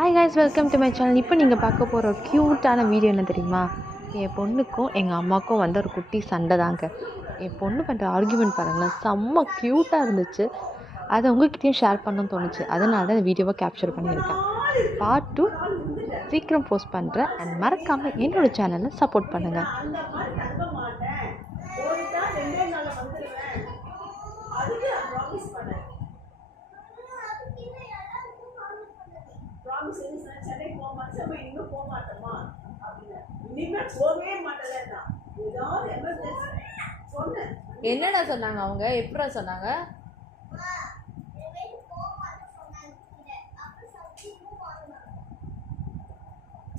Hi guys, welcome to my channel. இப்போ நீங்கள் பார்க்க போகிற ஒரு க்யூட்டான வீடியோ என்ன தெரியுமா? என் பொண்ணுக்கும் எங்கள் அம்மாவுக்கும் வந்து ஒரு குட்டி சண்டை தாங்க. என் பொண்ணு பண்ணுற ஆர்கியூமெண்ட் பாருங்களேன், செம்ம க்யூட்டாக இருந்துச்சு. அதை உங்ககிட்டயும் ஷேர் பண்ணணும்னு தோணுச்சு. அதனால தான் இந்த வீடியோவை கேப்சர் பண்ணியிருக்கேன். பார்ட் 2 சீக்கிரம் போஸ்ட் பண்ணுறேன். அண்ட் மறக்காமல் என்னோடய சேனலை சப்போர்ட் பண்ணுங்கள். என்னடா சொன்னாங்க அவங்க? எப்படா சொன்னாங்க?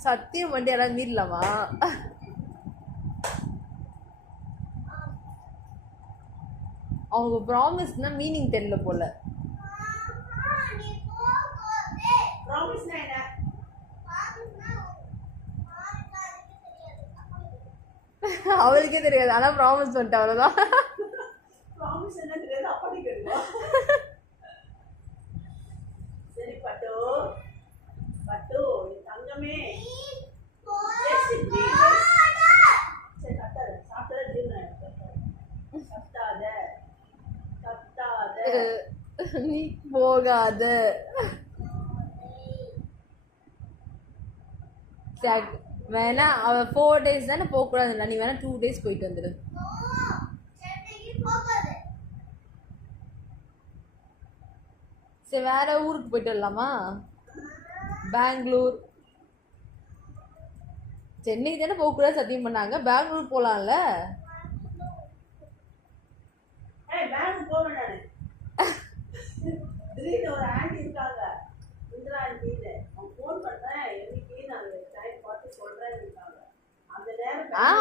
சத்தியம் வண்டி எல்லாம் மீறலாமா? அவங்க ப்ராமிஸ்னா மீனிங் தெரியல போல. அவளுக்கே தெரியாது, ஆனா ப்ராமிஸ் பண்ணிட்டு அவ்வளவுதான். நீ போகாத. வேணா அவ 4 days தானே போக கூடாது. நீ வேணா 2 days போயிட்டு வந்துடு. சரி, வேற ஊருக்கு போயிட்டு வரலாமா? பெங்களூர். சென்னை தானே போக கூடாது சத்தியம் பண்ணாங்க. பெங்களூர் போலாம்ல.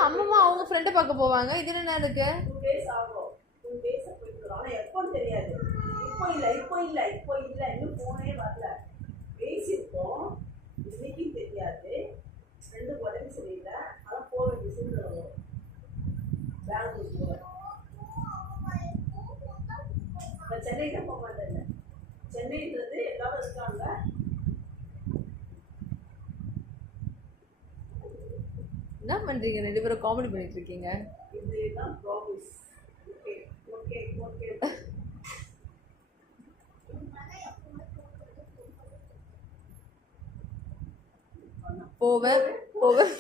அம்மா அவங்க ஃப்ரெண்டை பார்க்க போவாங்க. இது என்ன இருக்கு? சென்னைக்கு போக மாட்டேன். சென்னைன்றது எல்லாரும் இருக்காங்க. என்ன பண்றீங்க? 2 பேரும் காமெடி பண்ணிட்டு இருக்கீங்க. இதுதான் ப்ராமிஸ். Okay okay okay. போவேன் போவேன்.